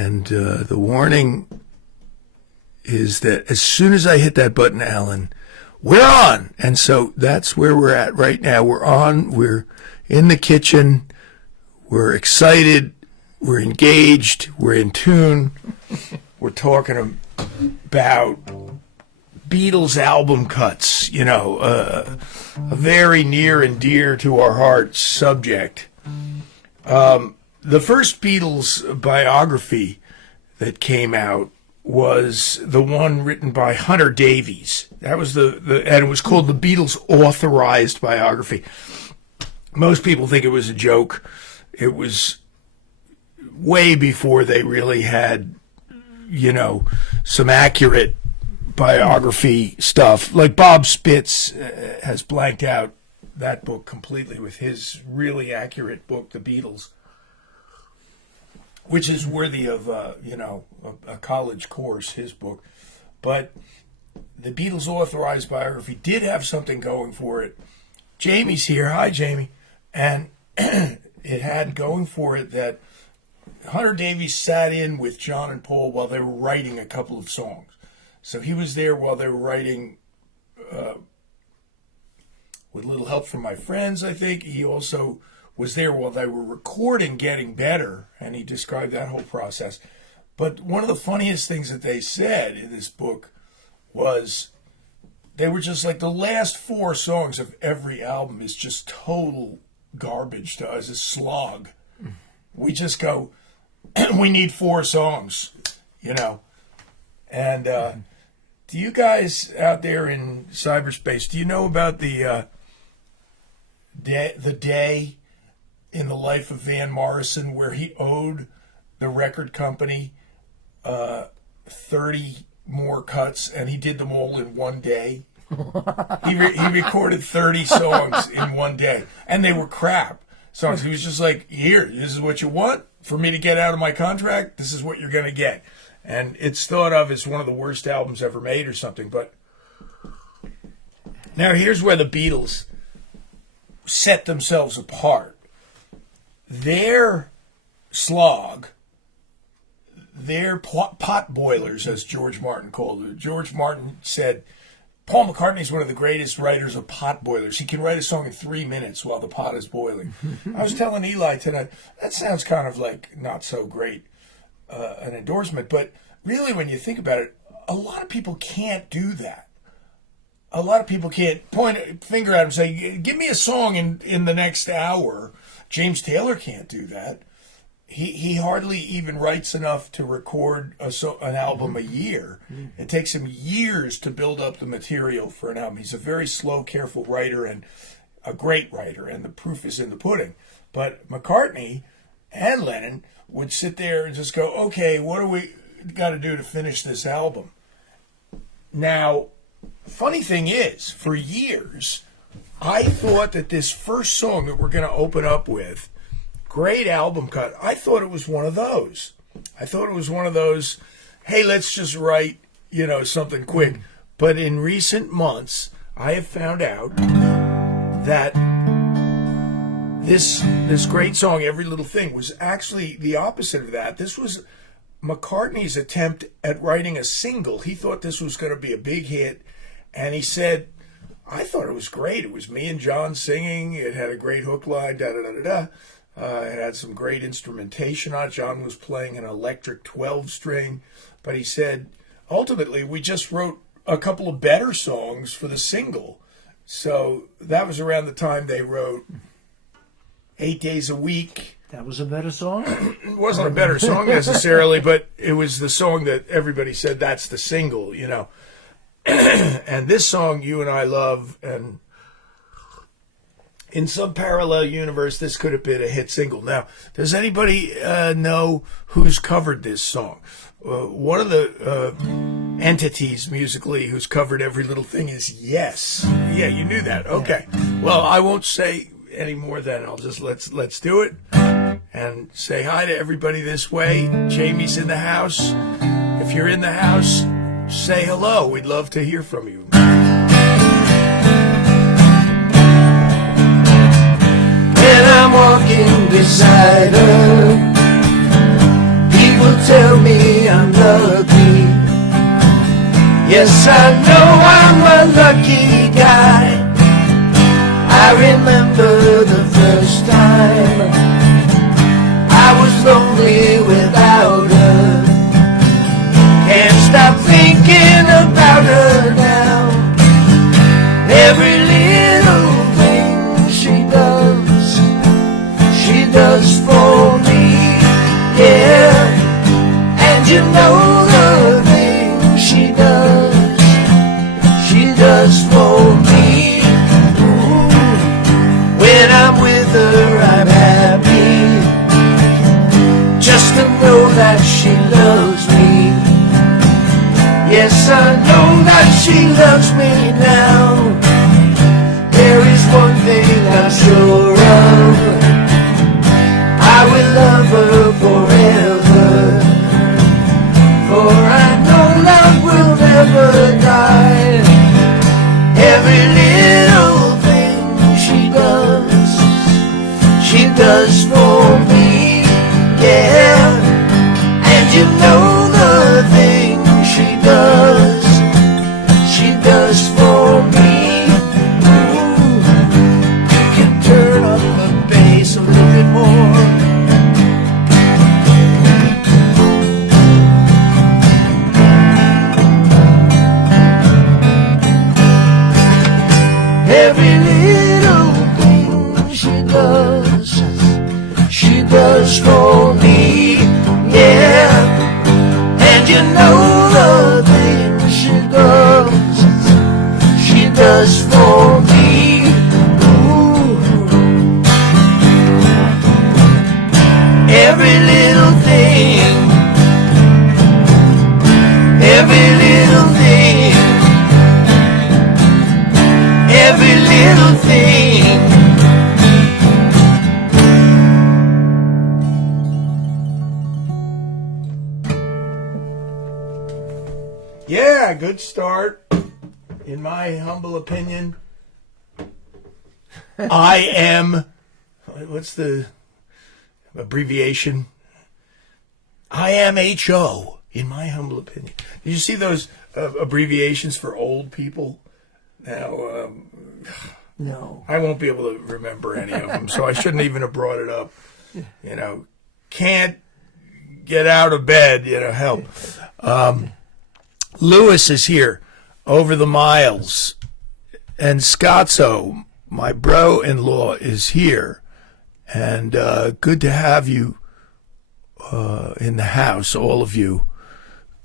And the warning is that as soon as I hit that button, Alan, we're on. And so that's where we're at right now. We're on. We're in the kitchen. We're excited. We're engaged. We're in tune. We're talking about Beatles album cuts, you know, a very near and dear to our hearts subject. The first Beatles biography that came out was the one written by Hunter Davies. That was and it was called the Beatles Authorized Biography. Most people think it was a joke. It was way before they really had, you know, some accurate biography stuff. Like Bob Spitz has blanked out that book completely with his really accurate book, The Beatles, which is worthy of, you know, a college course, his book. But the Beatles Authorized Biography did have something going for it. Jamie's here. Hi, Jamie. And it had going for it that Hunter Davies sat in with John and Paul while they were writing a couple of songs. So he was there while they were writing with a little help from my friends, I think. He also was there while they were recording Getting Better, and he described that whole process. But one of the funniest things that they said in this book was they were just like, the last 4 songs of every album is just total garbage to us, a slog. We just go, we need 4 songs, you know. And do you guys out there in cyberspace, do you know about the day in the life of Van Morrison where he owed the record company 30 more cuts, and he did them all in one day? He recorded 30 songs in one day, and they were crap songs. He was just like, here, this is what you want for me to get out of my contract. This is what you're going to get. And it's thought of as one of the worst albums ever made or something. But now here's where the Beatles set themselves apart. Their slog, their pot boilers, as George Martin called it. George Martin said, Paul McCartney is one of the greatest writers of pot boilers. He can write a song in 3 minutes while the pot is boiling. I was telling Eli tonight, that sounds kind of like not so great an endorsement, but really when you think about it, a lot of people can't do that. A lot of people can't point a finger at him and say, give me a song in the next hour. James Taylor can't do that. He hardly even writes enough to record an album a year. It takes him years to build up the material for an album. He's a very slow, careful writer and a great writer, and the proof is in the pudding. But McCartney and Lennon would sit there and just go, okay, what do we got to do to finish this album? Now, funny thing is, for years, I thought that this first song that we're going to open up with, great album cut, I thought it was one of those. I thought it was one of those, hey, let's just write, you know, something quick. But in recent months, I have found out that this great song, Every Little Thing, was actually the opposite of that. This was McCartney's attempt at writing a single. He thought this was going to be a big hit, and he said, I thought it was great. It was me and John singing. It had a great hook line, da-da-da-da-da. It had some great instrumentation on it. John was playing an electric 12-string. But he said, ultimately, we just wrote a couple of better songs for the single. So that was around the time they wrote 8 Days a Week. That was a better song? It wasn't a better song necessarily, but it was the song that everybody said that's the single, you know. And this song you and I love, and in some parallel universe, this could have been a hit single. Now, does anybody know who's covered this song? One of the entities musically who's covered Every Little Thing is Yes. Yeah, you knew that. Okay. Well, I won't say any more then. I'll just let's do it and say hi to everybody this way. Jamie's in the house. If you're in the house, say hello. We'd love to hear from you. When I'm walking beside her, will tell me I'm lucky. Yes, I know I'm a lucky guy. I remember the first time I was lonely without her. Can't stop thinking about her now. Every little thing she does for me, yeah. And you know the things she does for me. Ooh. When I'm with her, I'm happy, just to know that she loves me. Yes, I know that she loves me now. There is one thing I'm sure of, I will love her forever. For I know love will never die. Every little thing she does for me, yeah. And you know the thing she does for me. Ooh. You can turn up the bass a little bit more. Every little thing she does for me, yeah. And you know the things she does for me. Ooh. Every little thing, every little thing, every little thing. Yeah, good start. In my humble opinion, I am, what's the abbreviation? IMHO, in my humble opinion. Did you see those abbreviations for old people? Now, No. I won't be able to remember any of them, so I shouldn't even have brought it up. You know, can't get out of bed, help. Lewis is here, over the miles, and Scotzo, my bro-in-law, is here, and good to have you in the house, all of you.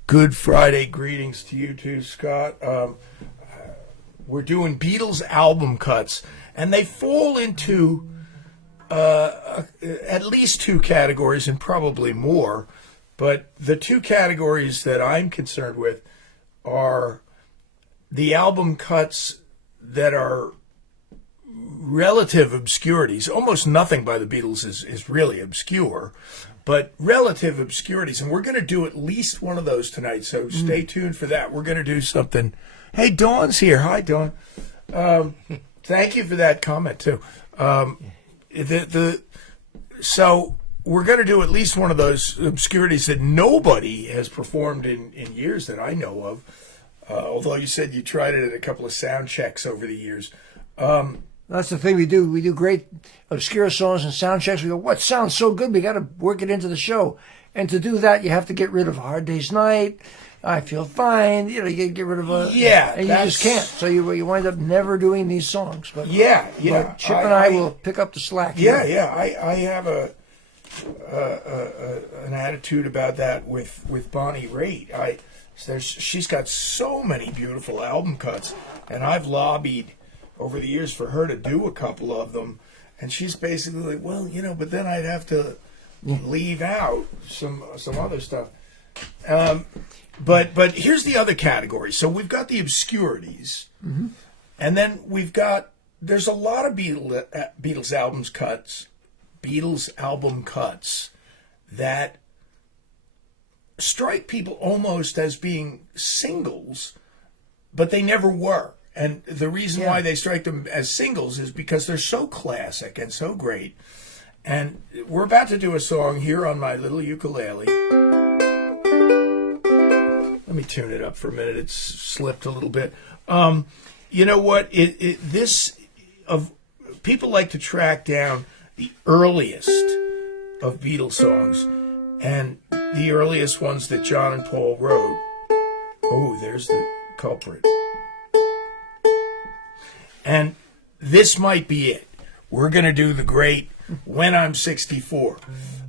Good Friday greetings to you too, Scott. We're doing Beatles album cuts, and they fall into at least two categories, and probably more, but the two categories that I'm concerned with are the album cuts that are relative obscurities. Almost nothing by the Beatles is really obscure, but relative obscurities. And we're going to do at least one of those tonight, so stay tuned for that. We're going to do something. Hey, Dawn's here. Hi, Dawn. Thank you for that comment, too. So we're going to do at least one of those obscurities that nobody has performed in years that I know of. Although you said you tried it at a couple of sound checks over the years. That's the thing we do. We do great obscure songs and sound checks. We go, what sounds so good? We got to work it into the show. And to do that, you have to get rid of Hard Day's Night, I Feel Fine. You get rid of and you just can't. So you wind up never doing these songs. But But Chip and I will pick up the slack. Yeah. I have an attitude about that with Bonnie Raitt. She's got so many beautiful album cuts, and I've lobbied over the years for her to do a couple of them, and she's basically like, well, but then I'd have to leave out some other stuff. But here's the other category. So we've got the obscurities, and then there's a lot of Beatles album cuts that strike people almost as being singles, but they never were. And the reason why they strike them as singles is because they're so classic and so great. And we're about to do a song here on my little ukulele. tune it up for a minute. It's slipped a little bit. You know what? People like to track down the earliest of Beatles songs, and the earliest ones that John and Paul wrote. Oh, there's the culprit. And this might be it. We're going to do the great When I'm 64,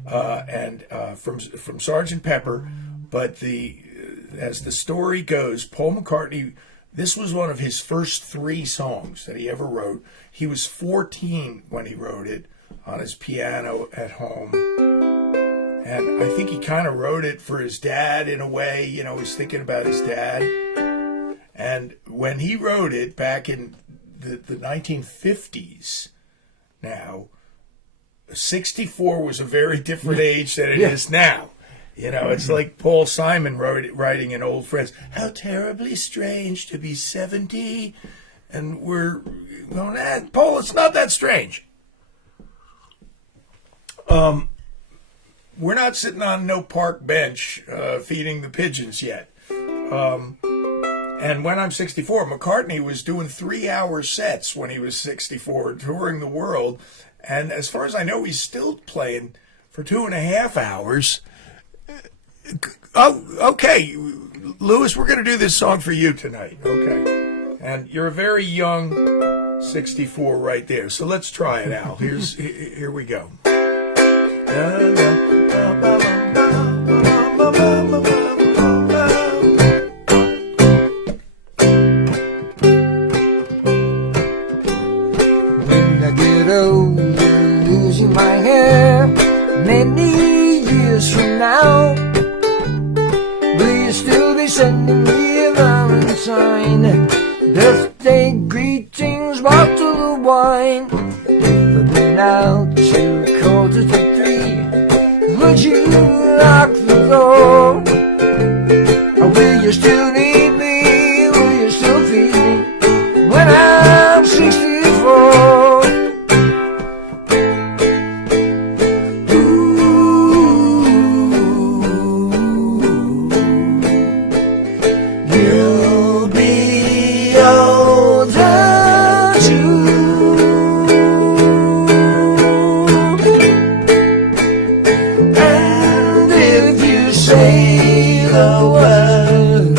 and from Sgt. Pepper. But as the story goes, Paul McCartney, this was one of his first 3 songs that he ever wrote. He was 14 when he wrote it on his piano at home. And I think he kind of wrote it for his dad in a way. You know, he's thinking about his dad. And when he wrote it back in the 1950s, now, 64 was a very different age than it is now. You know, it's like Paul Simon writing in Old Friends, how terribly strange to be 70. And we're going, Paul, it's not that strange. We're not sitting on no park bench feeding the pigeons yet. And when I'm 64, McCartney was doing 3-hour sets when he was 64, touring the world. And as far as I know, he's still playing for 2.5 hours. Oh, okay, Louis, we're going to do this song for you tonight. Okay. And you're a very young 64 right there. So let's try it, Al. Here we go. When I get older, losing my hair, many years from now, will you still be sending me a Valentine? Birthday greetings, bottle of wine. If I've been out till 2:45, would you lock the door? Or will you still need me? Will you still feed me when I'm 64? You'll be older too. And if you say the word,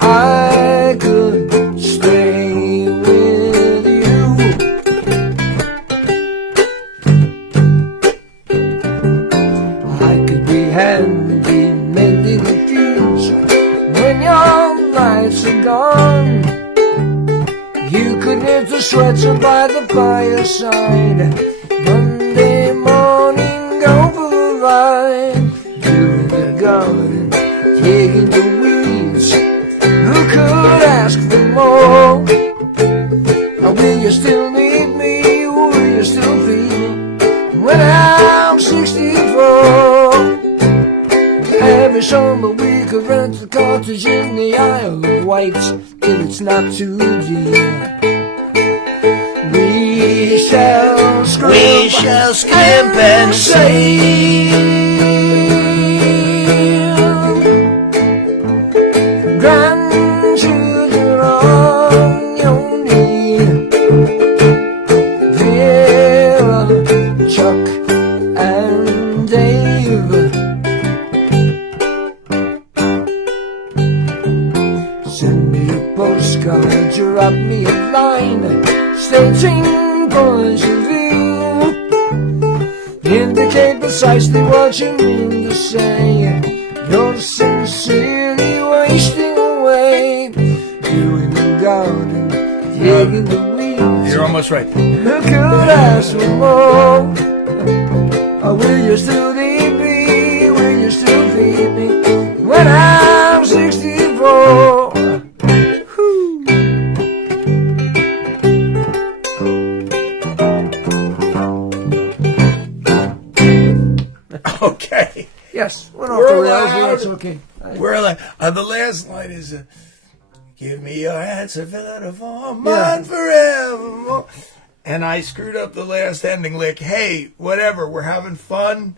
I could stay with you. I could be handy mending the fuse when your lights are gone. You could knit a sweater by the fireside. Monday morning, go for a ride. You in the garden, taking the weeds. Who could ask for more? Or will you still need me? Will you still feed me when I'm 64? Every summer we could rent a cottage in the Isle of Wight if it's not too dear. We shall skimp and save. Grandchildren on your knee. Vera, Chuck and Dave. Send me a postcard, drop me a line stating points of view. Indicate precisely what you mean to say. You're sincerely wasting away. You in the garden, digging the weeds. You're almost right. Who could ask for more? Or will you still need me? Will you still feed me when I'm 64? Okay. Yes, went off We're the rails, but allowed. that's okay. We're like, the last line is, give me your answer, fill out a form, mine forevermore. And I screwed up the last ending lick. Hey, whatever, we're having fun.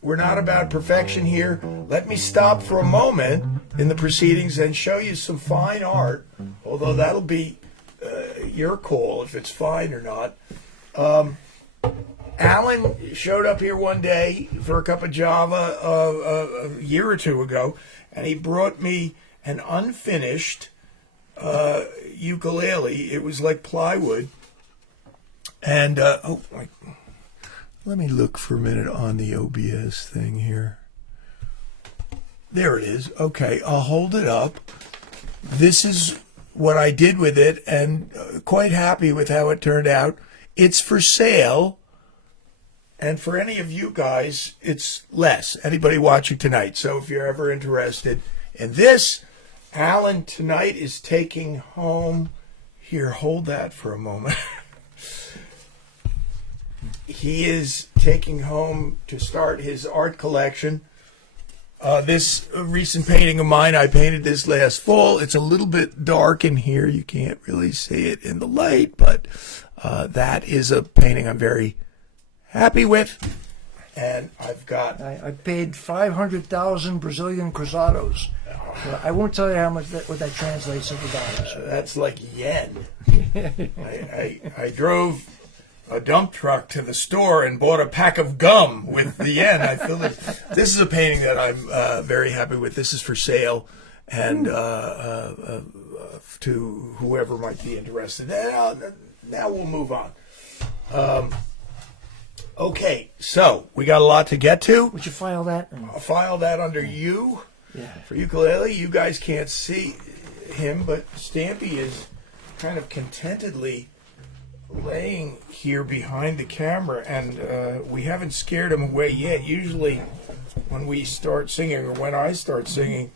We're not about perfection here. Let me stop for a moment in the proceedings and show you some fine art, although that'll be your call if it's fine or not. Alan showed up here one day for a cup of Java a year or two ago, and he brought me an unfinished ukulele. It was like plywood. And, let me look for a minute on the OBS thing here. There it is. Okay, I'll hold it up. This is what I did with it, and quite happy with how it turned out. It's for sale. And for any of you guys, it's less. Anybody watching tonight. So if you're ever interested in this, Alan tonight is taking home. Here, hold that for a moment. He is taking home to start his art collection. This recent painting of mine, I painted this last fall. It's a little bit dark in here. You can't really see it in the light, but that is a painting I'm very happy with. And I've got... I paid 500,000 Brazilian cruzados. I won't tell you how much what that translates into dollars. That's like yen. I drove a dump truck to the store and bought a pack of gum with the yen. I feel like this is a painting that I'm very happy with. This is for sale, and to whoever might be interested. Now we'll move on. Okay, so we got a lot to get to. Would you file that? I'll file that under you. Yeah. For ukulele, you guys can't see him, but Stampy is kind of contentedly laying here behind the camera, and we haven't scared him away yet. Usually when we start singing, or when I start singing,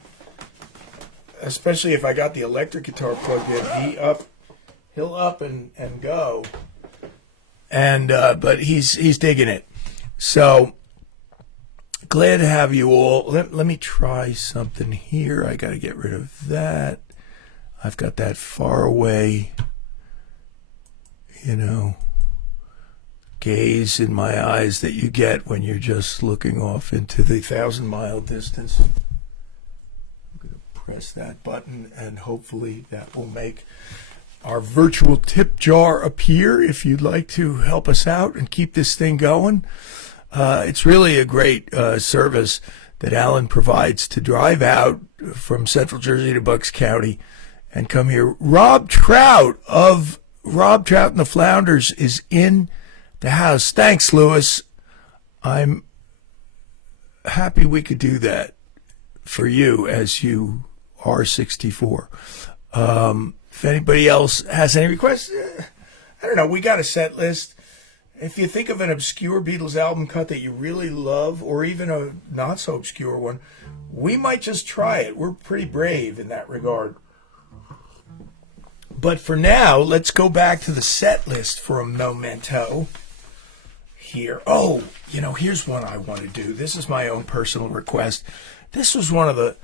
especially if I got the electric guitar plugged in, he'll up and go. And but he's digging it. So glad to have you all. Let me try something here. I got to get rid of that. I've got that far away, gaze in my eyes that you get when you're just looking off into the 1,000-mile distance. I'm going to press that button, and hopefully that will make our virtual tip jar appear if you'd like to help us out and keep this thing going. It's really a great service that Alan provides to drive out from Central Jersey to Bucks County and come here. Rob Trout and the Flounders is in the house. Thanks, Lewis. I'm happy we could do that for you as you are 64. If anybody else has any requests, I don't know. We got a set list. If you think of an obscure Beatles album cut that you really love, or even a not so obscure one, we might just try it. We're pretty brave in that regard. But for now, let's go back to the set list for a memento here. Oh, here's one I want to do. This is my own personal request. This was one of the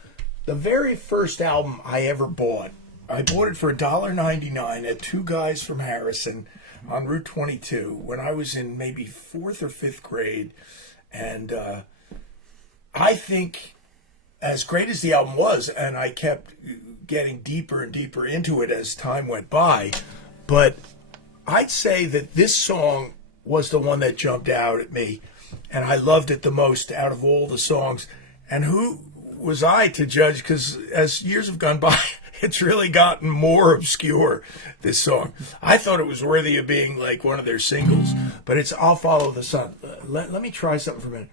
very first album I ever bought. I bought it for $1.99 at Two Guys from Harrison on Route 22 when I was in maybe 4th or 5th grade. And I think, as great as the album was, and I kept getting deeper and deeper into it as time went by, but I'd say that this song was the one that jumped out at me, and I loved it the most out of all the songs. And who was I to judge? Because as years have gone by, it's really gotten more obscure, this song. I thought it was worthy of being like one of their singles, but it's I'll Follow the Sun. Let me try something for a minute.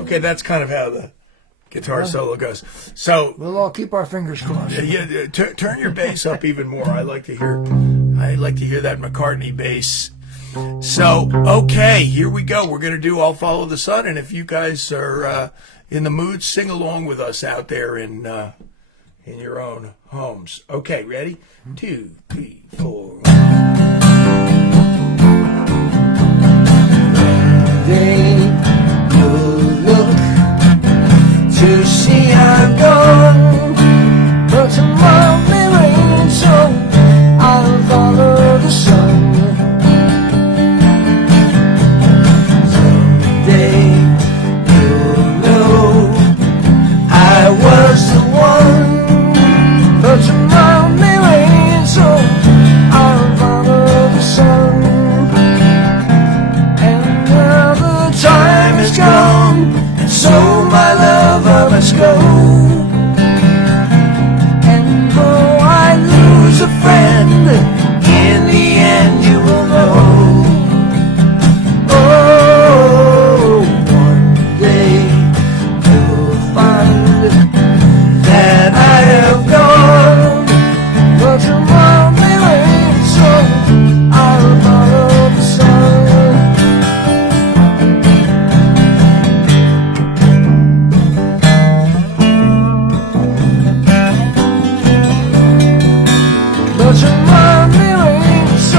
Okay, that's kind of how the guitar solo goes. So We'll all keep our fingers crossed. turn your bass up even more. I like to hear that McCartney bass. So, okay, here we go. We're going to do I'll Follow the Sun, and if you guys are in the mood, sing along with us out there in your own homes. Okay, ready? 2, 3, 4. Day you'll look to see I'm gone, but tomorrow may rain, so I'll follow the sun. Someday must go. And though I lose a friend, in the end you will know. Oh, one day you'll find that I have gone, but tomorrow may rain, so I'll follow the sun. But tomorrow may rain, so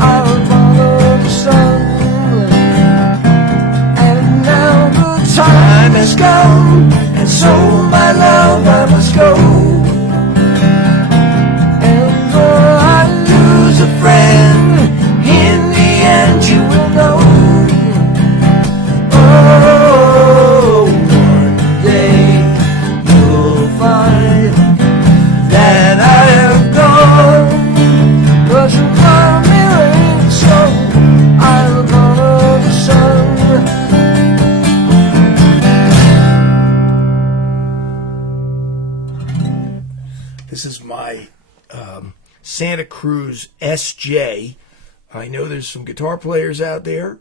I'll follow the sun. And now the time has come, and so my love I must go. And though I lose a friend, in the end you will know. Oh, one day you'll find that I have gone, but tomorrow may rain, so I'll follow the sun. This is my Santa Cruz SJ. I know there's some guitar players out there,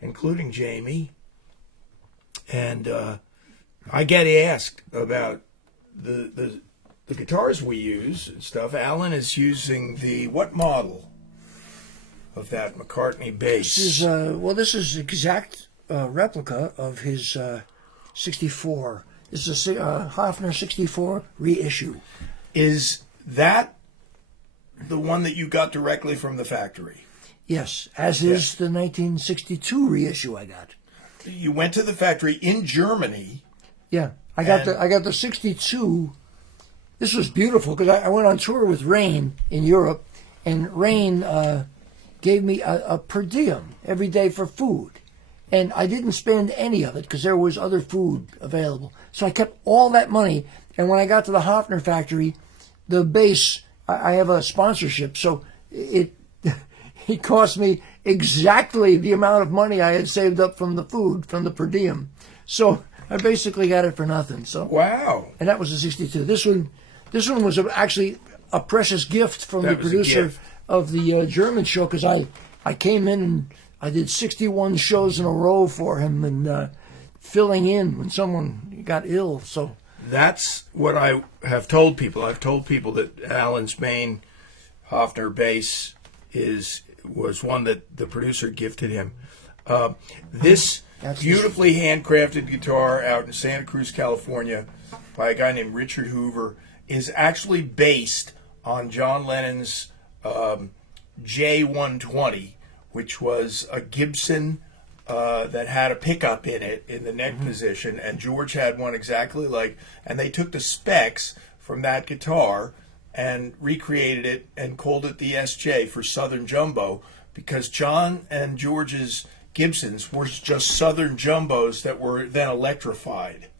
including Jamie, and I get asked about the guitars we use and stuff. Alan is using the what model of that McCartney bass? This is exact replica of his 64. This is a Hofner 64 reissue. Is that the one that you got directly from the factory? Yes, as is the 1962 reissue I got. You went to the factory in Germany. Yeah, I got the 62. This was beautiful because I went on tour with Rain in Europe, and Rain gave me a per diem every day for food. And I didn't spend any of it because there was other food available. So I kept all that money. And when I got to the Hofner factory, the bass, I have a sponsorship, so it cost me exactly the amount of money I had saved up from the food, from the per diem. So I basically got it for nothing. So Wow. and that was a 62. This one was actually a precious gift from the That was a producer gift. of the German show, because I came in and I did 61 shows in a row for him, and filling in when someone got ill. So That's what I have told people. I've told people that Alan's main Hofner bass was one that the producer gifted him. This That's beautifully handcrafted guitar out in Santa Cruz, California, by a guy named Richard Hoover, is actually based on John Lennon's J120, which was a Gibson that had a pickup in it in the neck position, and George had one exactly like, and they took the specs from that guitar and recreated it and called it the SJ for Southern Jumbo, because John and George's Gibsons were just Southern Jumbos that were then electrified.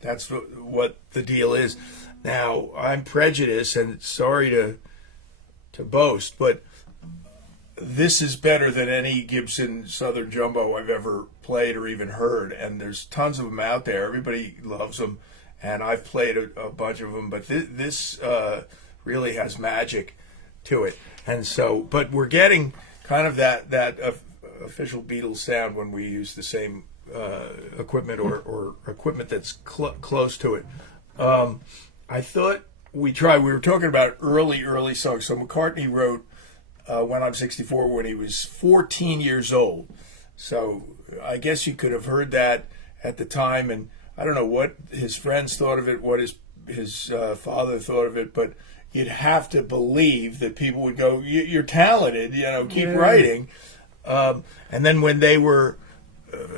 That's what the deal is. Now, I'm prejudiced and sorry to boast, but this is better than any Gibson Southern Jumbo I've ever played or even heard, and there's tons of them out there. Everybody loves them, and I've played a bunch of them, but this really has magic to it. And so, but we're getting kind of that official Beatles sound when we use the same equipment or equipment that's close to it. I thought we were talking about early songs. So McCartney wrote When I'm 64 when he was 14 years old. So I guess you could have heard that at the time, and I don't know what his friends thought of it, what his father thought of it, but you'd have to believe that people would go, "You're talented, keep writing." And then when they were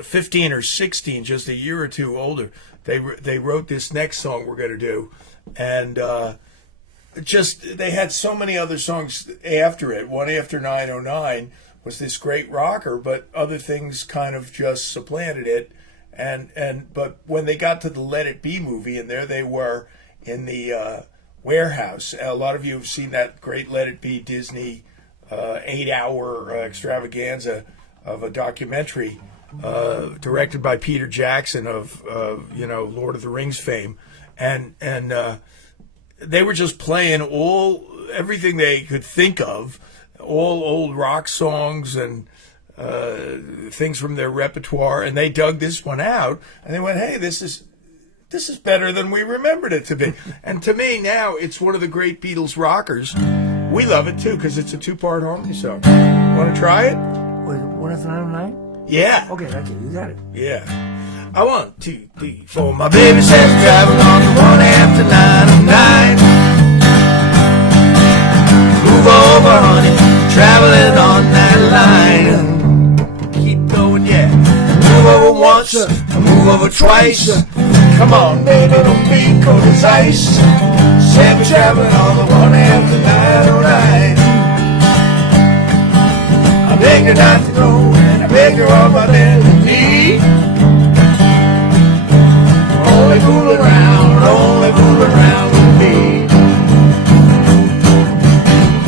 15 or 16, just a year or two older, they wrote this next song we're going to do, and they had so many other songs after it. One after 909 was this great rocker, but other things kind of just supplanted it. But when they got to the Let It Be movie, and there they were in the warehouse. A lot of you have seen that great Let It Be Disney 8-hour extravaganza of a documentary directed by Peter Jackson of Lord of the Rings fame, and they were just playing everything they could think of, all old rock songs and things from their repertoire, and they dug this one out, and they went, "Hey, this is better than we remembered it to be." And to me now, it's one of the great Beatles rockers. We love it too because it's a 2-part harmony song. Want to try it? Wait, 1 after 909? Yeah. Okay, that's it. You got it. Yeah. I 1, 2, 3, 4. My Baby says driving on the 1 after 909. Move over, honey, traveling on that line. Keep going, yeah. Move over once, move over twice. Come on, baby, don't be cold as ice. Said we're traveling on the 1 after 909. I beg her not to go, and I beg her on my bended knee. Only fool around with me.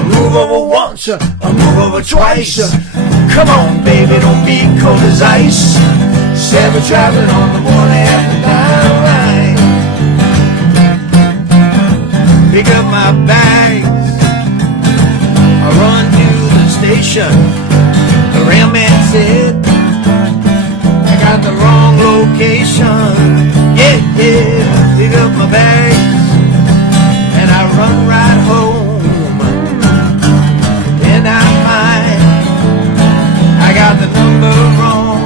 Move over once, move over twice. Come on, baby, don't be cold as ice. Said we're traveling on the 1 after 909. Pick up my bags, I run to the station. The railman said I got the wrong location. Yeah, yeah, pick up my bags and I run right home. Then I find I got the number wrong.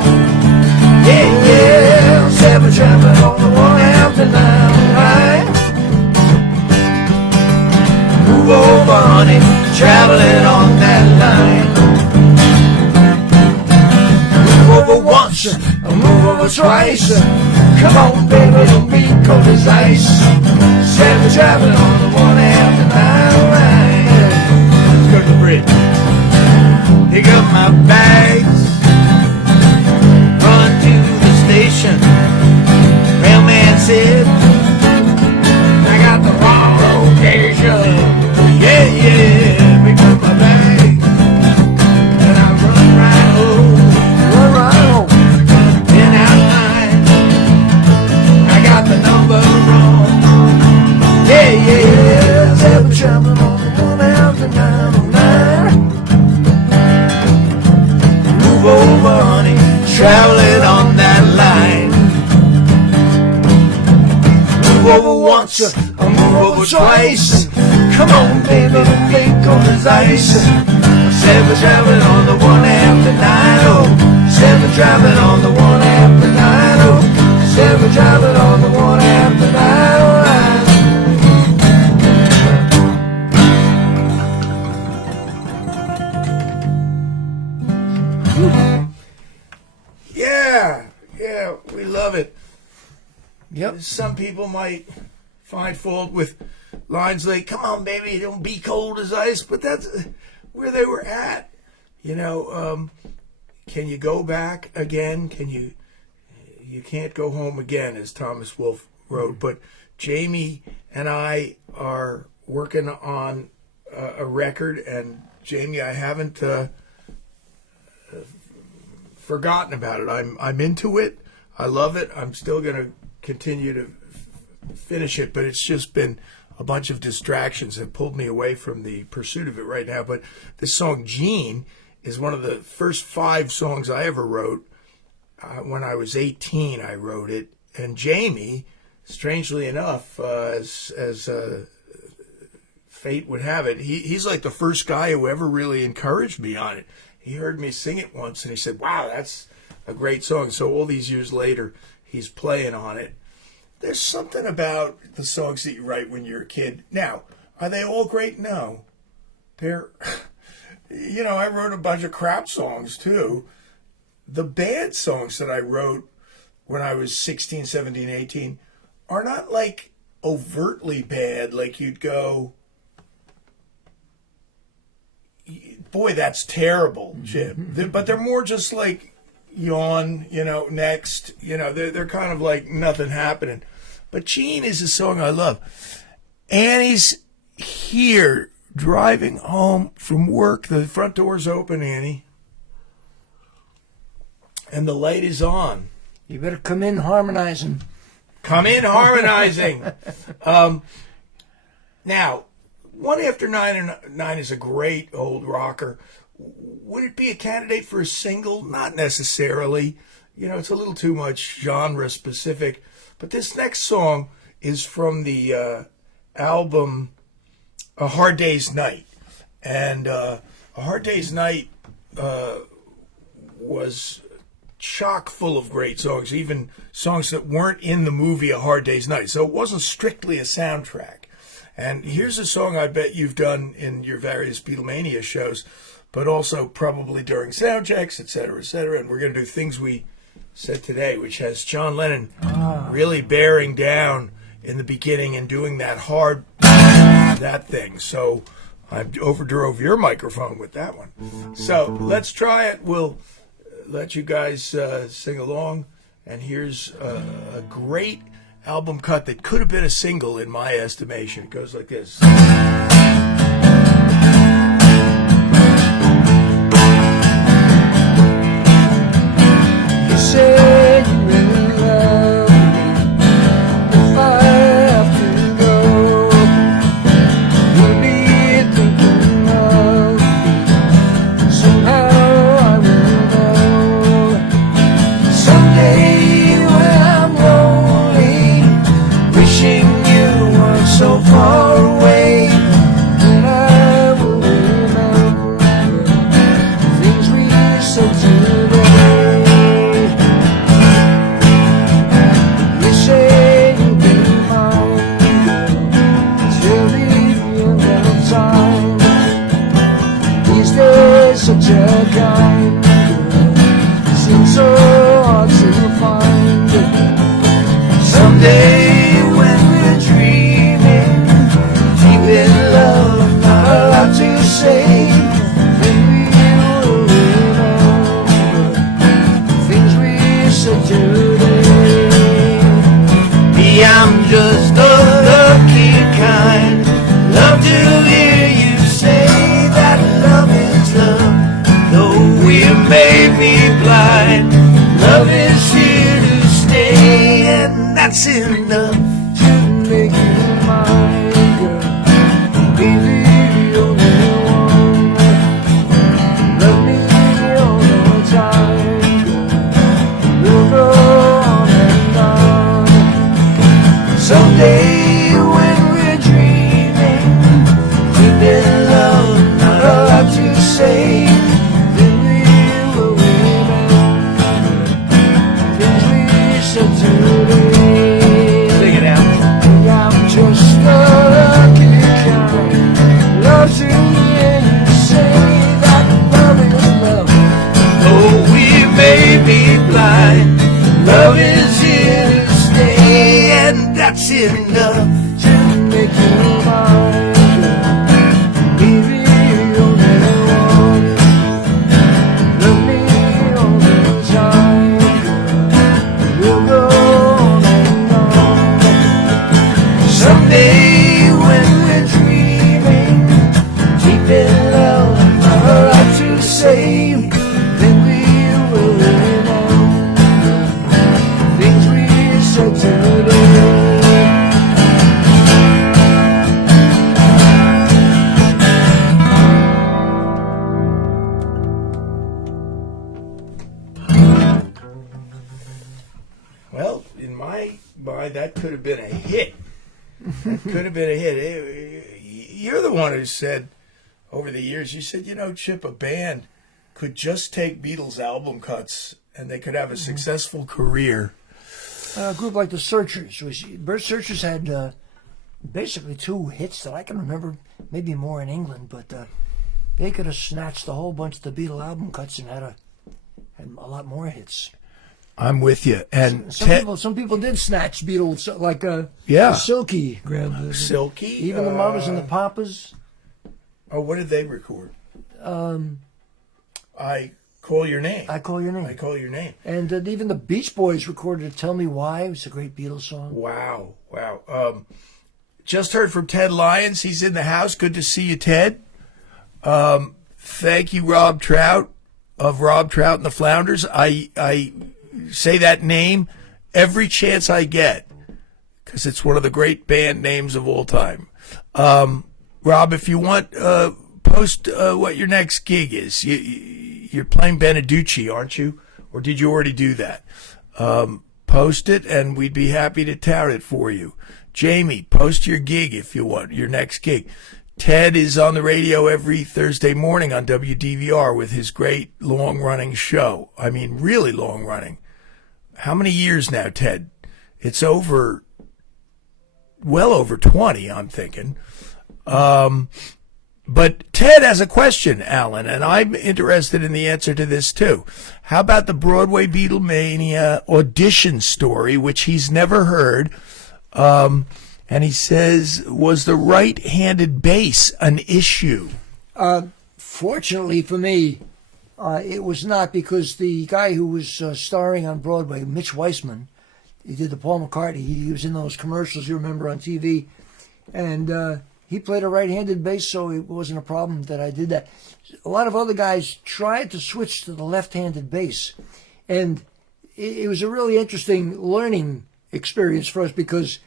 Yeah, yeah, 7 traveling on the 1 after 909. Move over, honey, traveling on that line. Move over once, move over twice. Come on, baby, don't be cold as ice. Said we're traveling on the 1 after 909. Let's go to the bridge. Pick up my bags, run to the station. Mailman said I got the wrong location. Yeah, yeah, pick up my bags and I run right home. Run right home. Then out line, I got the number wrong. Yeah, yeah, said we're traveling on the 1 after 909. Move over, honey, traveling on that line. Move over once, move over twice. Come on, baby, don't be cold as ice. Said we're traveling on the 1 after 90. Said we're traveling on the 1 after 90. Said we're traveling on the 1 after 909. Yeah, we love it. Yep. Some people might find fault with lines like, "Come on, baby, don't be cold as ice," but that's where they were at. Can you go back again? You can't go home again, as Thomas Wolfe wrote. But Jamie and I are working on a record, and Jamie, I haven't forgotten about it. I'm into it. I love it. I'm still going to continue to finish it, but it's just been a bunch of distractions that pulled me away from the pursuit of it right now. But this song, Gene, is one of the first 5 songs I ever wrote. When I was 18, I wrote it. And Jamie, strangely enough, as fate would have it, he's like the first guy who ever really encouraged me on it. He heard me sing it once, and he said, "Wow, that's a great song." So all these years later, he's playing on it. There's something about the songs that you write when you're a kid. Now, are they all great? No. They're, I wrote a bunch of crap songs too. The bad songs that I wrote when I was 16, 17, 18 are not like overtly bad. Like you'd go, "Boy, that's terrible, Jim." But they're more just like, yawn, next. They're kind of like nothing happening. But Gene is a song I love. Annie's here driving home from work. The front door's open, Annie. And the light is on. You better come in harmonizing. Come in harmonizing. Now, One After Nine is a great old rocker. Would it be a candidate for a single? Not necessarily. You know, it's a little too much genre specific. But this next song is from the album A Hard Day's Night. And A Hard Day's Night was chock full of great songs, even songs that weren't in the movie A Hard Day's Night. So it wasn't strictly a soundtrack. And here's a song I bet you've done in your various Beatlemania shows, but also probably during sound checks, et cetera, et cetera. And we're going to do Things We Said Today, which has John Lennon really bearing down in the beginning and doing that hard, that thing. So I overdrove your microphone with that one. So let's try it. We'll let you guys sing along. And here's a great album cut that could have been a single in my estimation. It goes like this. You said you really love me. If I have to go, you'll be thinking of me. Somehow I will know. Someday when I'm lonely, wishing you weren't so far away, then I will remember things we said today. You say you'll be mine, girl, till the end of time. These days such a kind girl seems so hard to find. Someday when we're dreaming, deep in love, not a lot to say, then we will remember things we said today. I'm just a lucky kind. Love to hear you say that love is love. Though we may be blind, love is here to stay, and that's enough to make you mine, girl. Baby, you're the one. Love me all the time, girl. We'll go on and on. Someday when we're dreaming, deep in love, not a lot to say, then we will remember things we said today. Sing it out. I'm just a lucky kind. Love to hear you say that love is love. Oh, we may be blind, love is here to stay, and that's enough. To make you mine, girl. Baby, you're the one. Love me all the time, girl. We'll go on and on. Someday when we're dreaming, deep in love, not a lot to say, Then we will remember things we said today. Well, in my mind, that could have been a hit. That could have been a hit. You're the one who said, over the years, you said, you know, Chip, a band could just take Beatles album cuts and they could have a successful career. A group like the Searchers, Searchers had basically 2 hits that I can remember, maybe more in England, but they could have snatched a whole bunch of the Beatle album cuts and had a lot more hits. I'm with you. And Some people did snatch Beatles, like Yeah. Silky grabbed Silky. even the Mamas and the Papas. Oh, what did they record? I Call Your Name. I Call Your Name. I Call Your Name. And even the Beach Boys recorded Tell Me Why. It was a great Beatles song. Wow. Just heard from Ted Lyons. He's in the house. Good to see you, Ted. Thank you, Rob Trout. of Rob Trout and the Flounders. I say that name every chance I get because it's one of the great band names of all time. Rob, if you want, post what your next gig is. You're playing Beneducci, aren't you? Or did you already do that? Post it, and we'd be happy to tout it for you. Jamie, post your gig if you want, your next gig. Ted is on the radio every Thursday morning on WDVR with his great long-running show. I mean, really long-running. How many years now, Ted? It's well over 20, I'm thinking. But Ted has a question, Alan, and I'm interested in the answer to this too. How about the Broadway Beatlemania audition story, which he's never heard? And he says, was the right-handed bass an issue? Fortunately for me, it was not, because the guy who was starring on Broadway, Mitch Weissman, he did the Paul McCartney. He was in those commercials you remember on TV. And he played a right-handed bass, so it wasn't a problem that I did that. A lot of other guys tried to switch to the left-handed bass. And it was a really interesting learning experience for us, because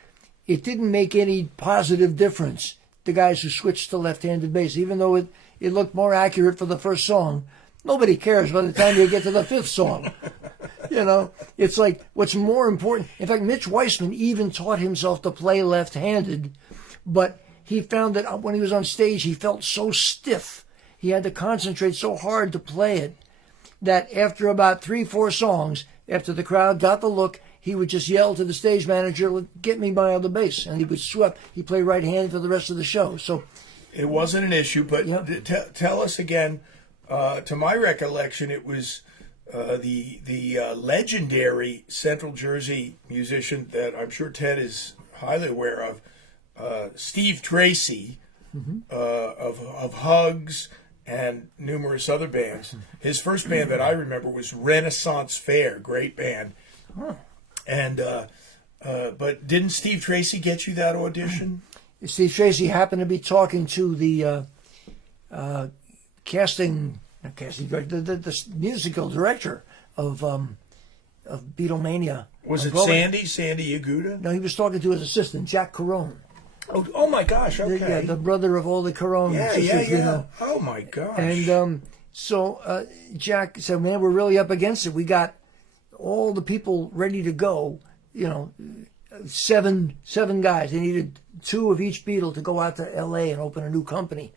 it didn't make any positive difference, the guys who switched to left-handed bass. Even though it looked more accurate for the first song, nobody cares by the time you get to the fifth song. You know, it's like, what's more important. In fact, Mitch Weissman even taught himself to play left-handed, but he found that when he was on stage, he felt so stiff. He had to concentrate so hard to play it that after about 3-4 songs, after the crowd got the look, he would just yell to the stage manager, "Get me my other bass," and he would swap. He played right-handed for the rest of the show. So it wasn't an issue, but yeah. Tell us again. To my recollection, it was the legendary Central Jersey musician that I'm sure Ted is highly aware of, Steve Tracy, of Hugs and numerous other bands. His first band that I remember was Renaissance Fair, great band. Huh. And but didn't Steve Tracy get you that audition? Steve Tracy happened to be talking to the the musical director of Beatlemania. Was it Sandy Yaguda? No, he was talking to his assistant, Jack Carone. Oh my gosh! Okay. The brother of all the Carone sisters, you know. Oh my gosh! And so Jack said, "Man, we're really up against it. We got all the people ready to go. You know, seven guys. They needed 2 of each Beatle to go out to L.A. and open a new company.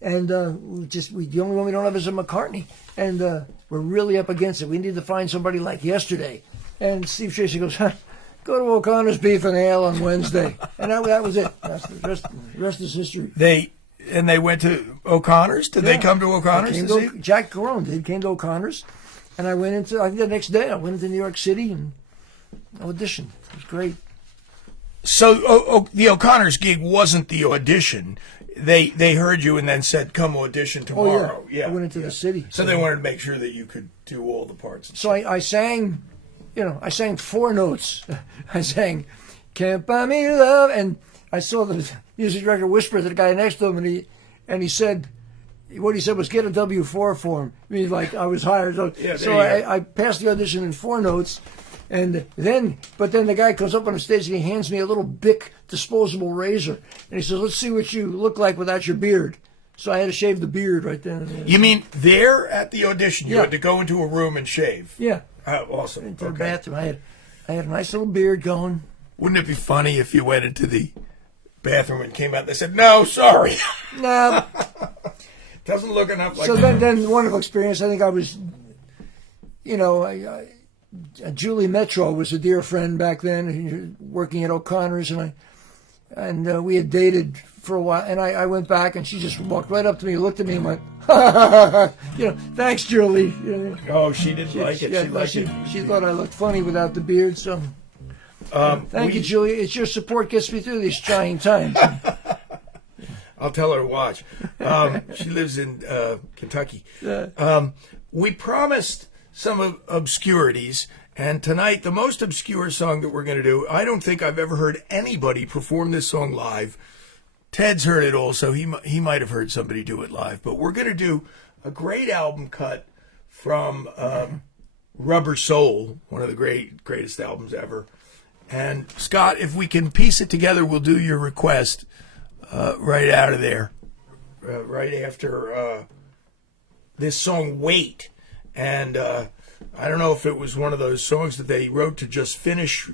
And the only one we don't have is a McCartney. And we're really up against it. We need to find somebody like yesterday." And Steve Tracy goes, "Go to O'Connor's Beef and Ale on Wednesday." And that was it. The rest is history. They went to O'Connor's? Did they come to O'Connor's to see? Jack Carone came to O'Connor's. And I went into, I think the next day, I went into New York City and auditioned. It was great. So the O'Connor's gig wasn't the audition. They heard you and then said, "Come audition tomorrow." Oh, yeah. I went into the city. So they wanted to make sure that you could do all the parts. So I sang, I sang 4 notes. I sang, "Can't Buy Me Love," and I saw the music director whisper to the guy next to him, and he said, what he said was, "Get a W-4 for him." I mean, like I was hired. So I passed the audition in 4 notes. And then the guy comes up on the stage and he hands me a little Bic disposable razor. And he says, "Let's see what you look like without your beard." So I had to shave the beard right then and there. You mean there at the audition, you had to go into a room and shave? Yeah. Awesome. Into the bathroom. I had a nice little beard going. Wouldn't it be funny if you went into the bathroom and came out and they said, "No, sorry." No. Doesn't look enough like so that. Then wonderful experience. I think I was, Julie Metro was a dear friend back then, working at O'Connor's, and we had dated for a while. And I went back, and she just walked right up to me, looked at me, and went, "Thanks, Julie." Oh, she didn't like it. She thought I looked funny without the beard. So, thank you, Julie. It's your support gets me through these trying times. I'll tell her to watch. She lives in Kentucky. We promised some obscurities, and tonight the most obscure song that we're going to do, I don't think I've ever heard anybody perform this song live. Ted's heard it also. He might have heard somebody do it live, but we're going to do a great album cut from Rubber Soul, one of the greatest albums ever. And Scott, if we can piece it together, we'll do your request right out of there, right after this song, Wait. And I don't know if it was one of those songs that they wrote to just finish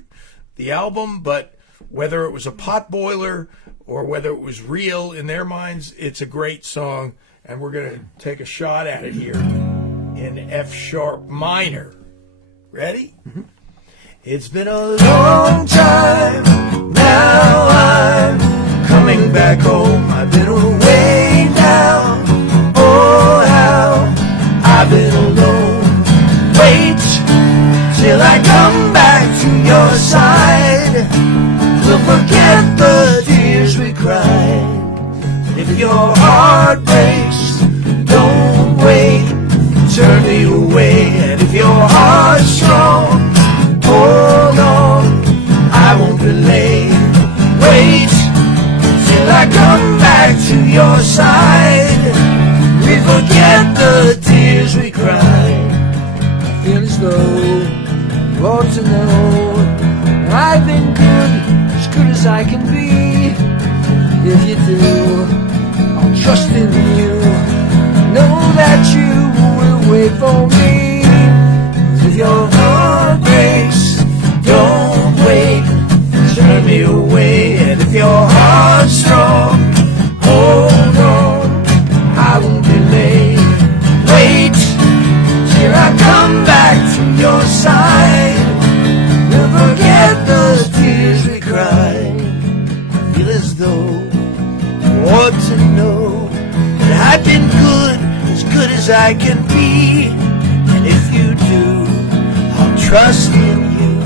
the album, but whether it was a potboiler or whether it was real in their minds, it's a great song. And we're going to take a shot at it here in F sharp minor. Ready? Mm-hmm. It's been a long time, now I'm coming back home. I've been away now, oh how I've been alone. Wait till I come back to your side. We'll forget the tears we cried. If your heart breaks, don't wait, turn me away. And if your heart's strong, hold on, I won't delay. Wait till I come back to your side. We forget the tears we cried. I feel as though you ought to know I've been good as I can be. If you do, I'll trust in you. Know that you will wait for me. If your heart breaks, don't wait, turn me away. And if your heart's strong, hold on, I won't delay. Wait till I come back to your side. We'll forget those tears we cried. I feel as though you ought to know that I've been good as I can be. And if you do, I'll trust in you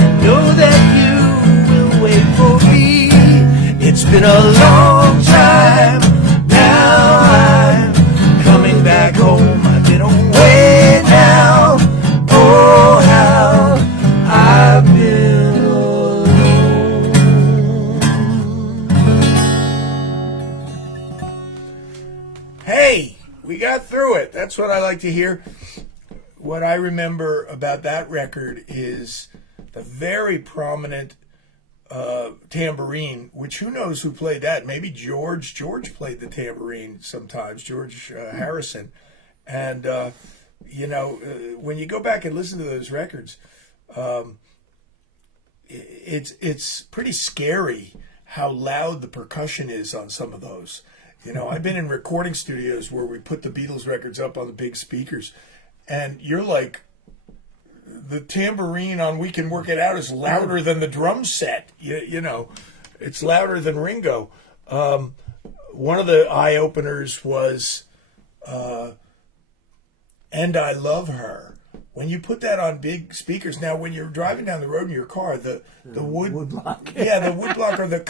and know that you will wait for me. It's been a long time, now I'm coming back home. I've been away now, oh how I've been alone. Hey, we got through it. That's what I like to hear. What I remember about that record is the very prominent tambourine, which who knows who played that? Maybe George. George played the tambourine sometimes, George Harrison. And, when you go back and listen to those records, it's pretty scary how loud the percussion is on some of those. I've been in recording studios where we put the Beatles records up on the big speakers, and you're like, the tambourine on We Can Work It Out is louder than the drum set. It's louder than Ringo. One of the eye-openers was And I Love Her. When you put that on big speakers, now when you're driving down the road in your car, the wood block. Yeah, the wood block or the...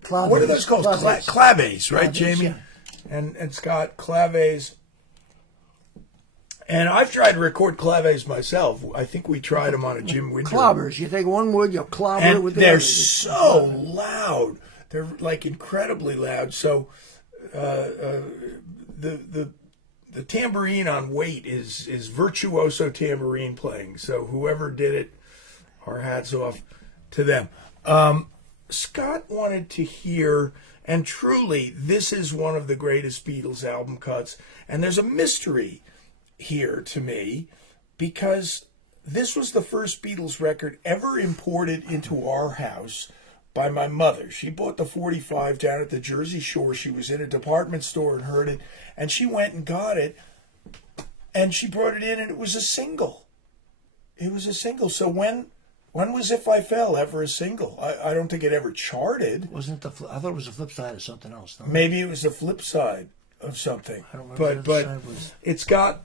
Claves. What are those called? Claves, right, Jamie? Yeah. And Scott, claves. And I've tried to record claves myself. I think we tried them on a Jim Winter. Clobbers. You take one wood, you clobber it And with the they're other. so loud. They're like incredibly loud. So the tambourine on Wait is virtuoso tambourine playing. So whoever did it, our hats off to them. Scott wanted to hear, and truly, this is one of the greatest Beatles album cuts. And there's a mystery here to me, because this was the first Beatles record ever imported into our house by my mother. She bought the 45 down at the Jersey Shore. She was in a department store and heard it, and she went and got it, and she brought it in, and it was a single. It was a single. So when was If I Fell ever a single? I don't think it ever charted. Wasn't it I thought it was the flip side of something else. No? Maybe it was the flip side of something. I don't remember but what the side was. It's got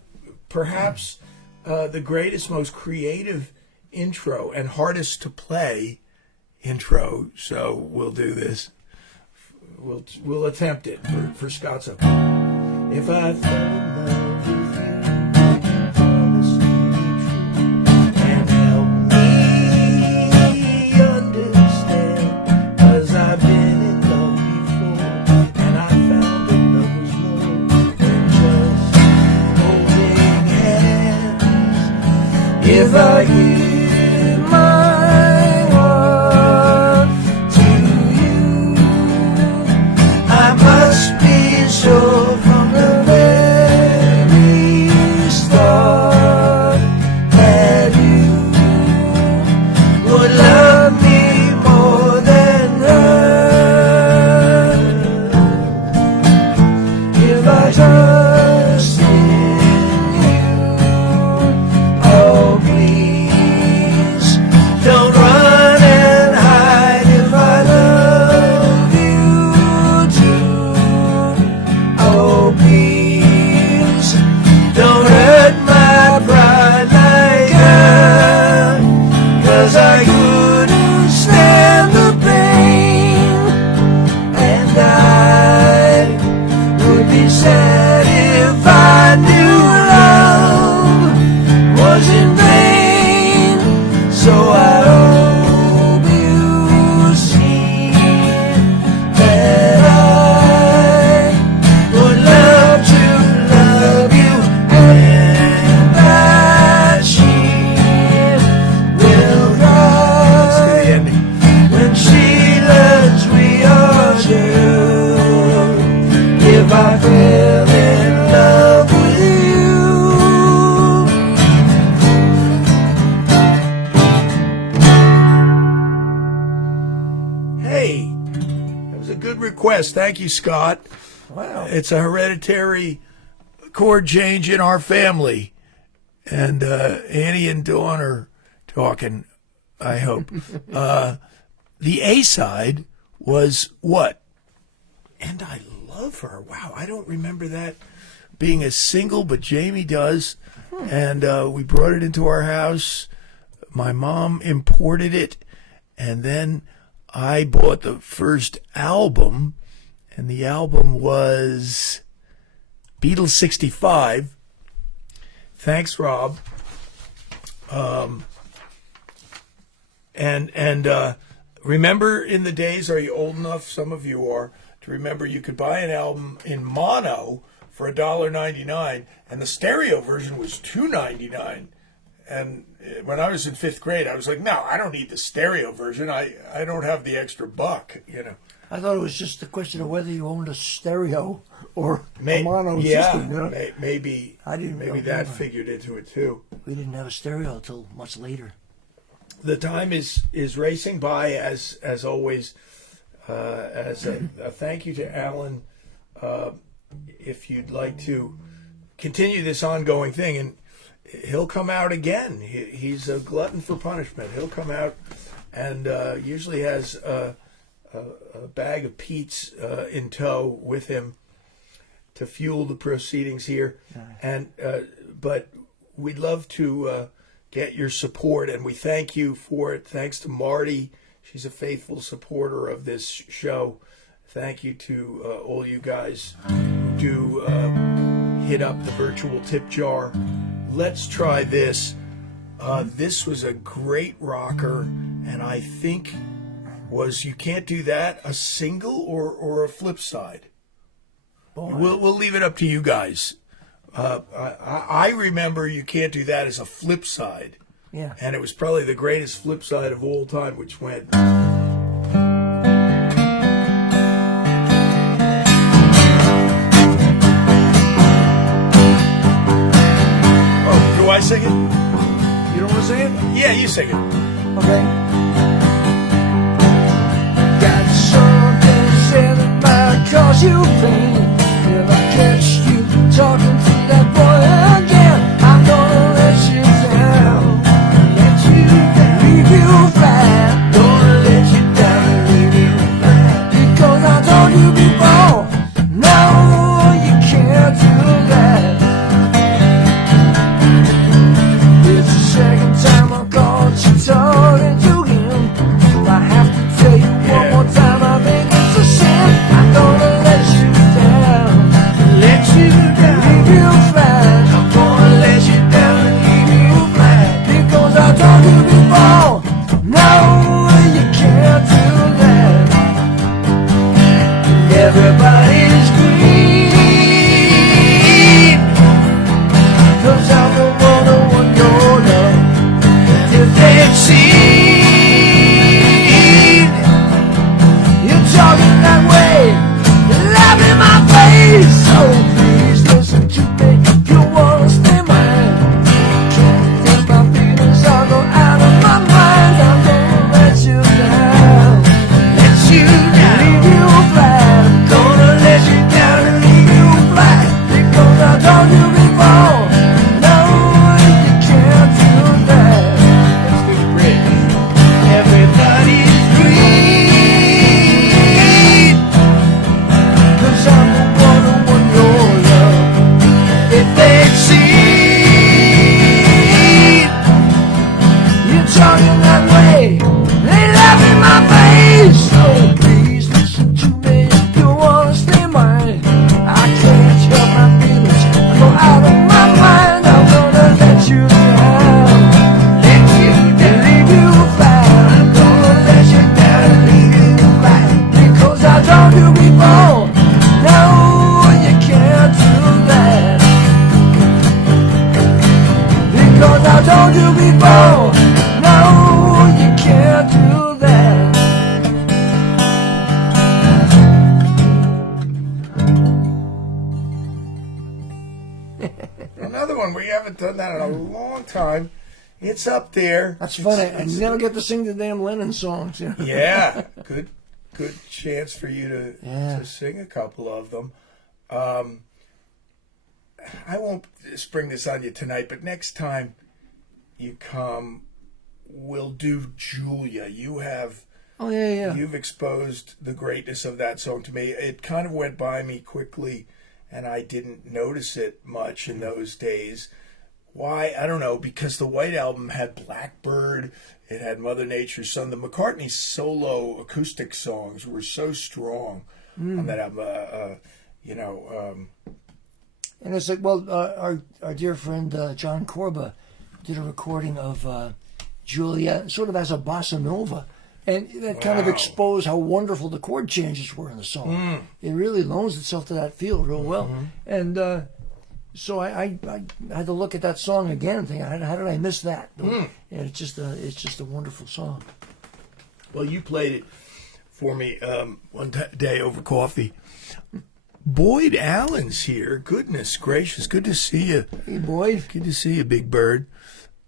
perhaps the greatest, most creative intro and hardest to play intro. So we'll do this. We'll attempt it for Scott's up. If I fell in love with you, promise to be true and help me understand, 'cause I've been in love before and I found that love was more than just holding hands. 'cause I couldn't stand the pain, and I would be sad if I knew love was in vain. So I hope you see that I would love to love you, and that she will cry when she learns we are two. If I fell in love with you, Hey, that was a good request. Thank you, Scott. Wow. It's a hereditary chord change in our family. And Annie and Dawn are talking, I hope. The A-side was what? And I love her. Wow, I don't remember that being a single, but Jamie does. And we brought it into our house. My mom imported it. And then I bought the first album. And the album was Beatles 65. Thanks, Rob. And remember in the days, are you old enough? Some of you are, to remember you could buy an album in mono for $1.99, and the stereo version was $2.99. And when I was in 5th grade, I was like, no, I don't need the stereo version. I don't have the extra buck, you know. I thought it was just a question of whether you owned a stereo or a mono Yeah, system. You know? maybe I didn't maybe know that that. figured into it too. We didn't have a stereo until much later. The time is racing by as always. As a thank you to Alan, if you'd like to continue this ongoing thing, and he'll come out again. He's a glutton for punishment. He'll come out and usually has a bag of Pete's in tow with him to fuel the proceedings here. And but we'd love to get your support, and we thank you for it. Thanks to Marty. She's a faithful supporter of this show. Thank you to all you guys who do hit up the virtual tip jar. Let's try this. This was a great rocker, and I think was You Can't Do That a single or a flip side? We'll leave it up to you guys. I remember You Can't Do That as a flip side. Yeah. And it was probably the greatest flip side of all time, which went. Oh, do I sing it? You don't want to sing it? Yeah, you sing it. Okay. got something to say that might cause you pain. If I catch you talking to that boy again, I'm gonna let you down, leave you flat. Gonna let you down and leave you flat. Because I told you before, no, you can't do that. It's the second time I called you talking to him. If I have to tell you one more time, I think it's a sin. I'm gonna let you down, leave you So please listen to me if you wanna stay mine. I can't help my feelings, I go out of my mind. I'm gonna let you down, and leave you flat. I'm gonna let you down and leave you flat. Because I told you before, no, you can't do that. Because I told you before, no, you can't do that. Another one we haven't done that in a long time. It's up there. That's funny. I never get to sing the damn Lennon songs. You know? Yeah, good chance for you Yeah. to sing a couple of them. I won't spring this on you tonight, but next time you come, we'll do Julia. Oh yeah. You've exposed the greatness of that song to me. It kind of went by me quickly, and I didn't notice it much in those days. Why? I don't know, because the White Album had Blackbird, it had Mother Nature's Son. The McCartney solo acoustic songs were so strong on that album. And it's like, well, our dear friend John Corba did a recording of Julia, sort of as a bossa nova, and that kind of Wow. exposed how wonderful the chord changes were in the song. It really loans itself to that feel real well. And so I had to look at that song again and think, how did I miss that? And it's just a wonderful song. Well, you played it for me one day over coffee. Boyd Allen's here. Goodness gracious. Good to see you. Hey, Boyd. Good to see you, Big Bird.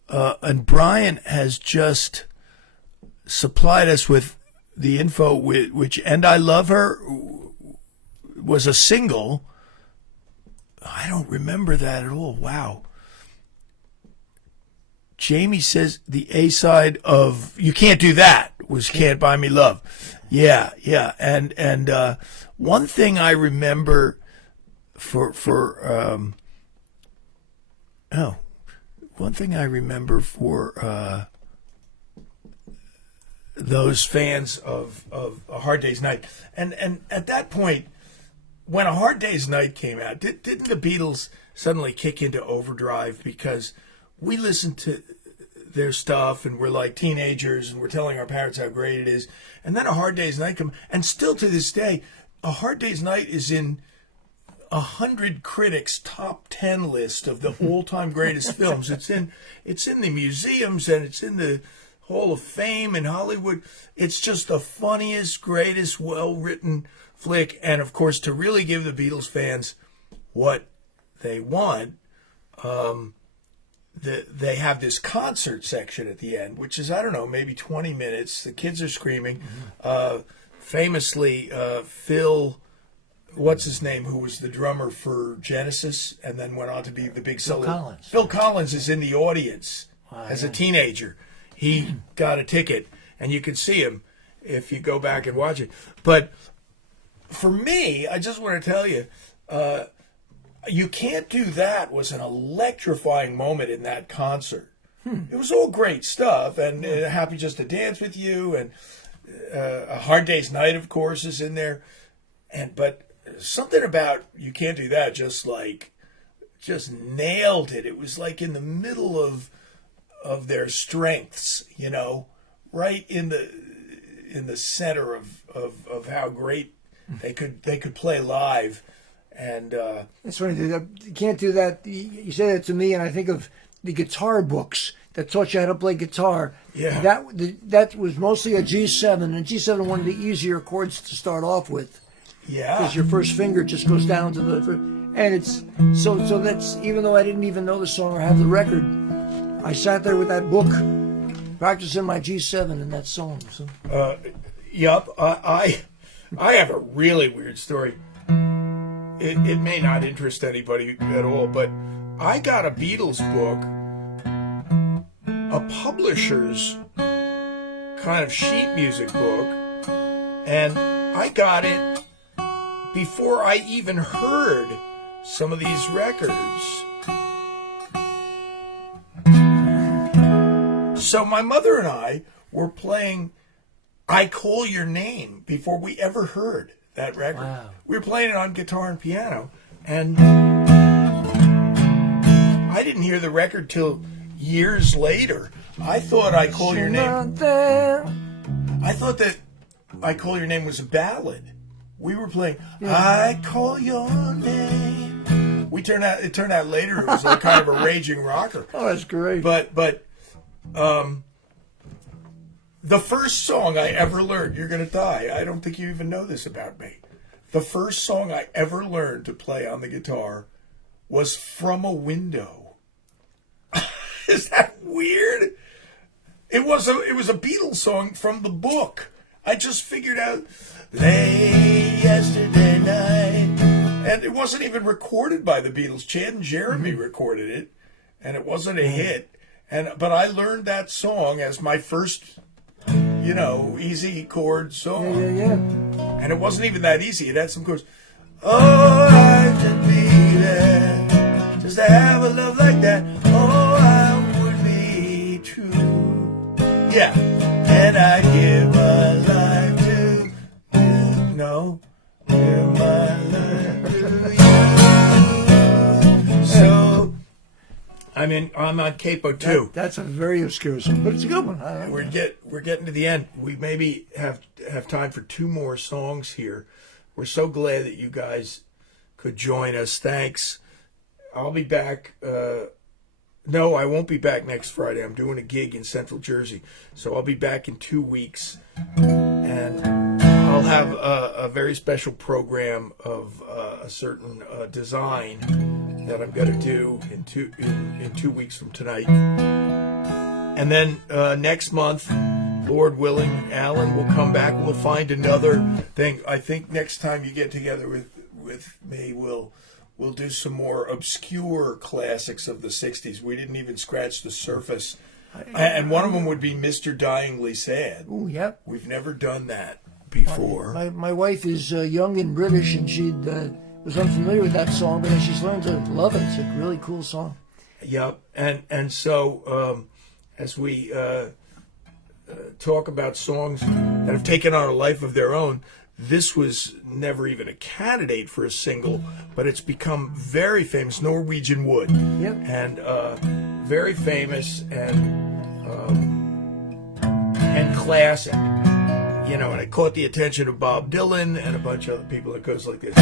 And Brian has just supplied us with the info which And I Love Her was a single. I don't remember that at all. Wow. Jamie says the A-side of You Can't Do That was Can't Buy Me Love. Yeah. And one thing I remember one thing I remember for those fans of A Hard Day's Night, and at that point, when A Hard Day's Night came out, didn't the Beatles suddenly kick into overdrive because we listened to their stuff and we're like teenagers and we're telling our parents how great it is, and then A Hard Day's Night come, and still to this day, A Hard Day's Night is in 100 critics' top 10 list of the all-time greatest films. It's in the museums and it's in the Hall of Fame in Hollywood. It's just the funniest, greatest, well-written flick. And of course, to really give the Beatles fans what they want, they have this concert section at the end, which is, I don't know, maybe 20 minutes. The kids are screaming. Famously, Phil, what's his name, who was the drummer for Genesis and then went on to be the big solo. Collins. Phil Collins is in the audience as a teenager. He got a ticket, and you can see him if you go back and watch it. But for me, I just want to tell you, You Can't Do That was an electrifying moment in that concert. It was all great stuff, and Happy Just to Dance with You, and A Hard Day's Night, of course, is in there. But something about You Can't Do That just nailed it. It was like in the middle of their strengths, right in the center of how great they could play live. And It's funny. You can't do that. You say that to me, and I think of the guitar books that taught you how to play guitar. Yeah. That was mostly a G7, and G7 one of the easier chords to start off with. yeah, Because your first finger just goes down to the, and it's so that's, even though I didn't even know the song or have the record, I sat there with that book, practicing my G7 in that song. So Yup. I have a really weird story. It may not interest anybody at all, but I got a Beatles book, a publisher's kind of sheet music book, and I got it before I even heard some of these records. So my mother and I were playing I Call Your Name before we ever heard that record. Wow. We were playing it on guitar and piano, and I didn't hear the record till years later. I thought I Call Your Name. I thought that I Call Your Name was a ballad. We were playing I Call Your Name. It turned out later it was like kind of a raging rocker. Oh, that's great. But the first song I ever learned, You're Gonna Die. I don't think you even know this about me. The first song I ever learned to play on the guitar was From a Window. Is that weird? It was a Beatles song from the book. I just figured out late yesterday night, and it wasn't even recorded by the Beatles. Chad and Jeremy recorded it, and it wasn't a hit. But I learned that song as my first, easy chord song. Yeah. And it wasn't even that easy. It had some chords. Oh, I could be there just to have a love like that. Oh, I would be true. Yeah. And I give my life to you. No. Give my life to you. So, I'm on Capo too. That's a very obscure song, but it's a good one. I like it. We're getting to the end. We maybe have time for 2 more songs here. We're so glad that you guys could join us. Thanks. I'll be back. No, I won't be back next Friday. I'm doing a gig in Central Jersey, so I'll be back in 2 weeks, and I'll have a very special program of a certain design that I'm going to do in 2 weeks from tonight. And then next month, Lord willing, Alan will come back. We'll find another thing. I think next time you get together with me, we'll do some more obscure classics of the 60s. We didn't even scratch the surface. And one of them would be Mr. Dyingly Sad. Oh, yep. We've never done that before. My wife is young and British, and she was unfamiliar with that song, but she's learned to love it. It's a really cool song. Yep. And so as we talk about songs that have taken on a life of their own, this was never even a candidate for a single, but it's become very famous. Norwegian Wood. Yep. And very famous and classic. And it caught the attention of Bob Dylan and a bunch of other people. It goes like this.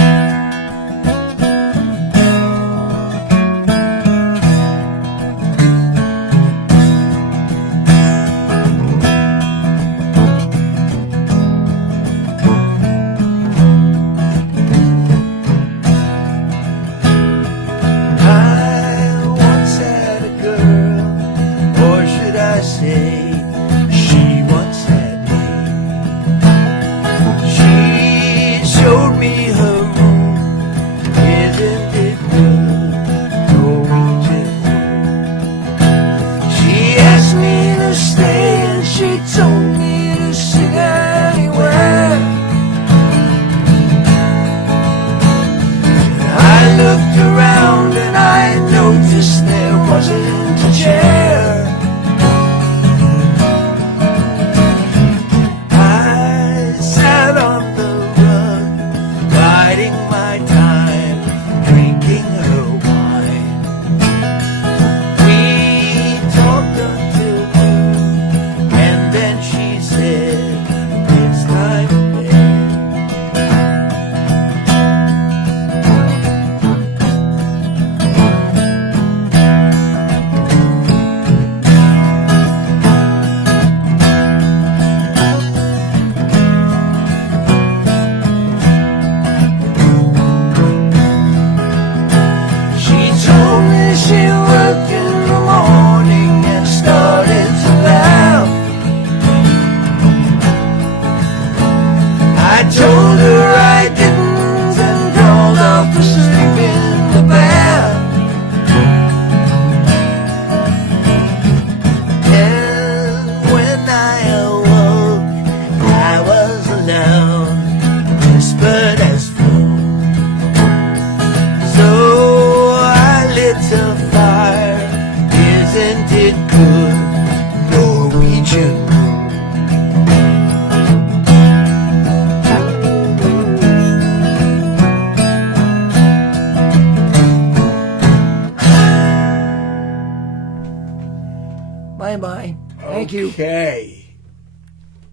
Okay.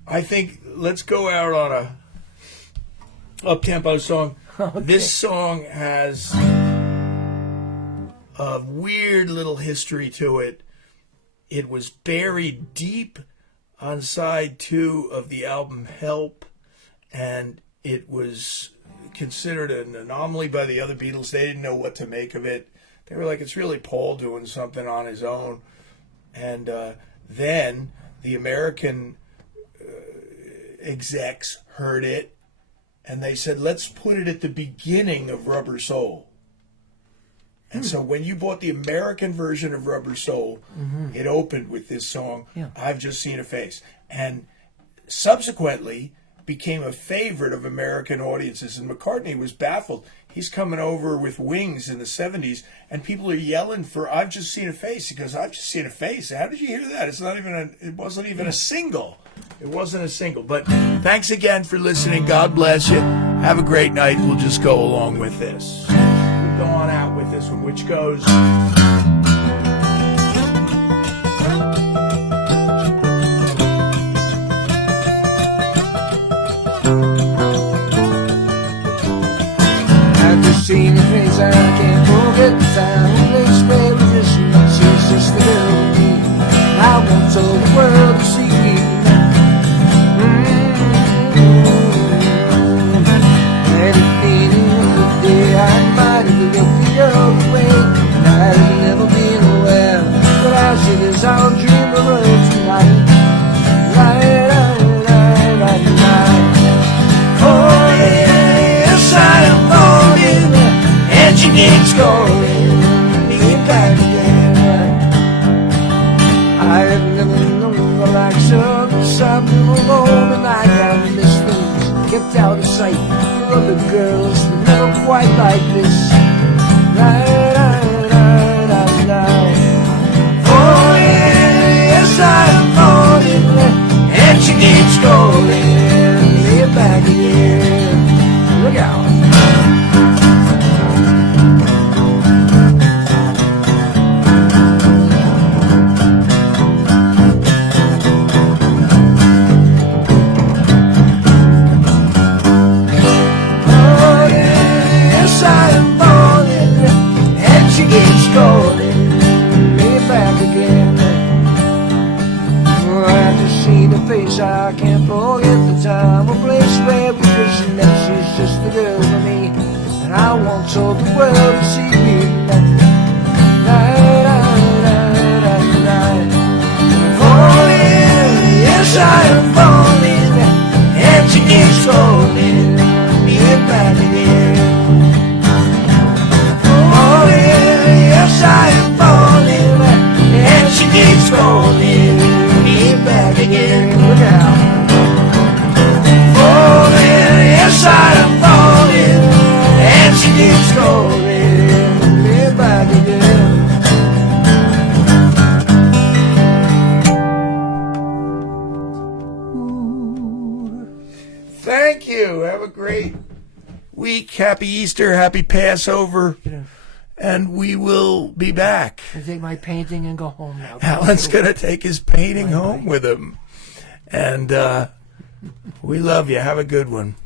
I think let's go out on a up-tempo song. This song has a weird little history to it. It was buried deep on side 2 of the album Help, and it was considered an anomaly by the other Beatles. They didn't know what to make of it. They were like, it's really Paul doing something on his own. And then the American execs heard it, and they said, let's put it at the beginning of Rubber Soul. And so when you bought the American version of Rubber Soul, it opened with this song, I've Just Seen a Face. And subsequently became a favorite of American audiences. And McCartney was baffled. He's coming over with Wings in the 70s, and people are yelling for I've Just Seen a Face. He goes, I've just seen a face. How did you hear that? It wasn't even a single. It wasn't a single. But thanks again for listening. God bless you. Have a great night. We'll just go along with this. We'll go on out with this one, which goes... I've just seen your face, I can't forget the time and place where we just met. She's just the girl with me, and I want all the world to see. And at the end of the day, I might have looked the other way, and I'd have never been aware that I should as I'll dream of her tonight. Right. Oh yes, I am falling, and she keeps calling me back again. I have never known the likes of this. I've been alone and I have missed things kept out of sight. For other girls that never quite like this. Right. Oh yes, I am falling, and she keeps calling me back again. Look out. Oh yes, I am falling, and she keeps calling me back again. Oh, I just see the face, I can't forget the time or place where we just met. She's just the girl for me, and I want all the world to see me tonight. Oh yes, I am falling, and she keeps calling me back again. Oh yes, I am falling, and she keeps calling me back again. Look out. Oh yes, I am falling, and she keeps calling me back again. Thank you. Have a great week. Happy Easter. Happy Passover. And we will be back. I take my painting and go home now. Alan's going to take his painting home with him. And we love you. Have a good one.